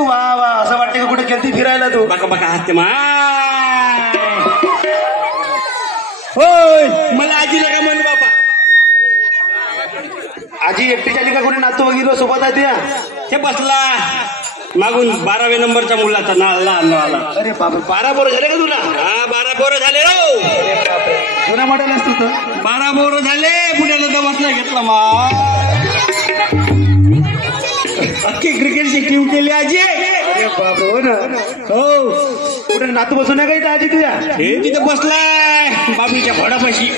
वा वा असं वाटतं का कुठे गेलती फिरायला तू बका बका हसते माय होय मला आजीला का म्हणू बापा आजी एकटी झाली का कोणी नातू वगैरे सोबत आहे त्या ते बसला मागून 12व्या नंबरच्या मुलाचा लहान आला अरे बापरे 12 पोरं झाले का तुला हा 12 पोरं झाले रो जुना मॉडेल असतो तर 12 पोरं झाले पुण्याला दमसला घेतला मा अख्खी क्रिकेटची टीम केली आजी अरे बापरे हो ना हो कुठे नातू बसून नाही का आजी तुझ्या हे तिथे बसलाय बाबीच्या घोडापाशी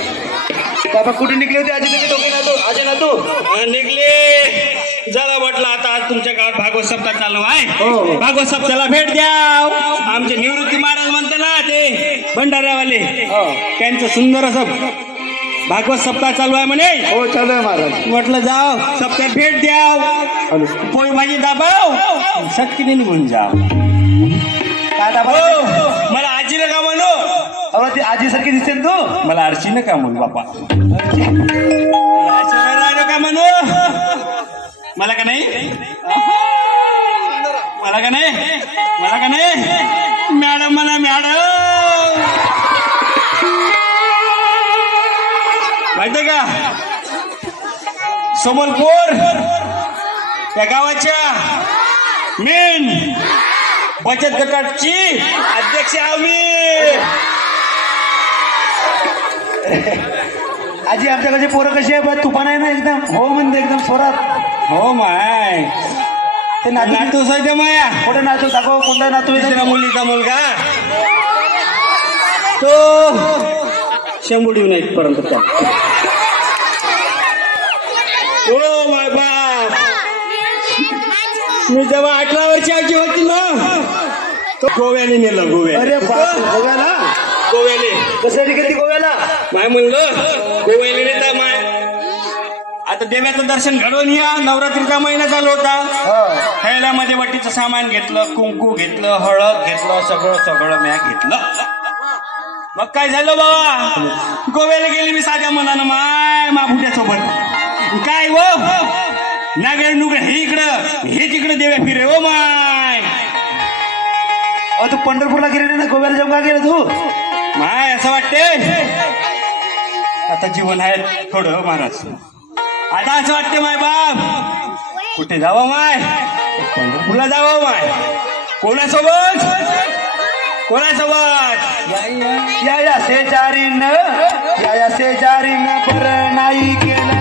बाबा कुठे निघले होते आजी तुम्ही दोघे नातू आजी नातू निघले जरा म्हटलं आता आज तुमच्या गावात भागवत सप्ताह चालू आहे हो. भागवत सप्ताहाला भेट द्या आमचे निवृत्ती महाराज म्हणते ना ते भंडाऱ्यावाले त्यांचं सुंदर असं भागवत सप्ताह चालू आहे म्हणे हो चालू आहे महाराज म्हटलं जाओ सप्त्यात भेट द्या पोळी भाजी दाबाव सक्तीने निघून जाव काय दाबा मला आजीला का म्हणू अहो ती आजी सारखी दिसते ना तू मला आरशीनं का म्हणू बापा का म्हणू मला का नाही मला का नाही मला का नाही मॅडम मला मॅडम माहितीये का समोलपूर या गावाच्या मेन बचत गटाची अध्यक्ष आम्ही आजी आमच्याकडे पोरं कशी आहे बा तुफान आहे ना एकदम हो म्हणते एकदम स्वरात हो माय ते नातू सहित माया कुठे नातू दाखव कोणता नातू दुसऱ्या मुलीचा मुलगा तो शंभुडी नाही पर्यंत त्या हो माय बाप मी जेव्हा 18 वर्षाची होती ना तो गोव्याने नेलं गोव्या अरे बाप गोव्याला गोव्याने कशासाठी गेली गोव्याला माय म्हणलं गोव्याला नेता माय आता देव्याचं दर्शन घडवून या नवरात्रीचा महिना चालू होता थैल्यामध्ये वटीचं सामान घेतलं कुंकू घेतलं हळद घेतलं सगळं म्या घेतलं मग काय झालं बाबा गोव्याला गेली मी साध्या मनानं माय माभुट्यासोबत काय वो नागड नुगड हे इकडं हे तिकडं देव्या फिरे ओ माय तू पंढरपूरला गेले ना गोव्याला जाऊन का गेला तू माय असं वाटते आता जीवन आहे थोडं महाराज आता असं वाटते माय बाप कुठे जावं माय पंढरपूरला जावं माय कोणासोबत या शेजारीन बरं नाही केलं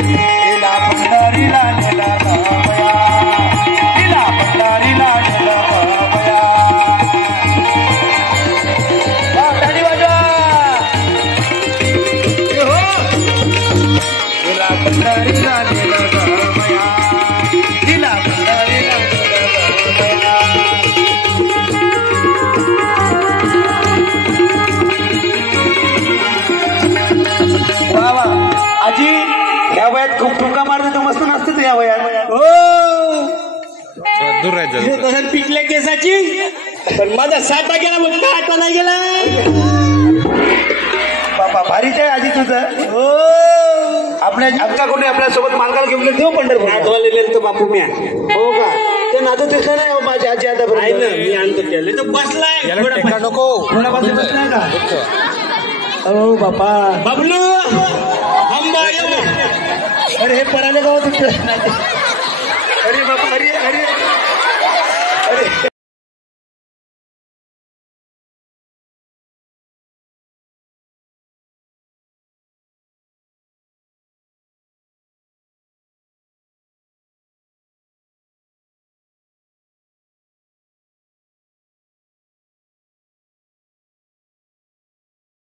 तिला पंढरीला नेला तिला पंढरीला नेला गाडी वाजवा तिला पंढरीला नेला तिला पंढरीला आजी या वयात खूप ठोका मारते तर मस्त नसते तू या वयात दूर राहायचं पिकल्या केसाची पण माझा साठा गेला म्हणून आठवा नाही गेला बाबा भारीच आहे आजी तुझं हो आपल्या आमच्या कोणी आपल्या सोबत मालकाला घेऊन गेले हो पंढरपूर आठवाले तर बापू म्या हो का ते नातं दिसलं नाही हो माझी आजी आता आहे ना मी आणतो त्याला तो बसलाय नको कोणापासून बसलाय का हो बापा बाबलू अरे हे पडाले गाव तुमचं अरे बाबा अरे अरे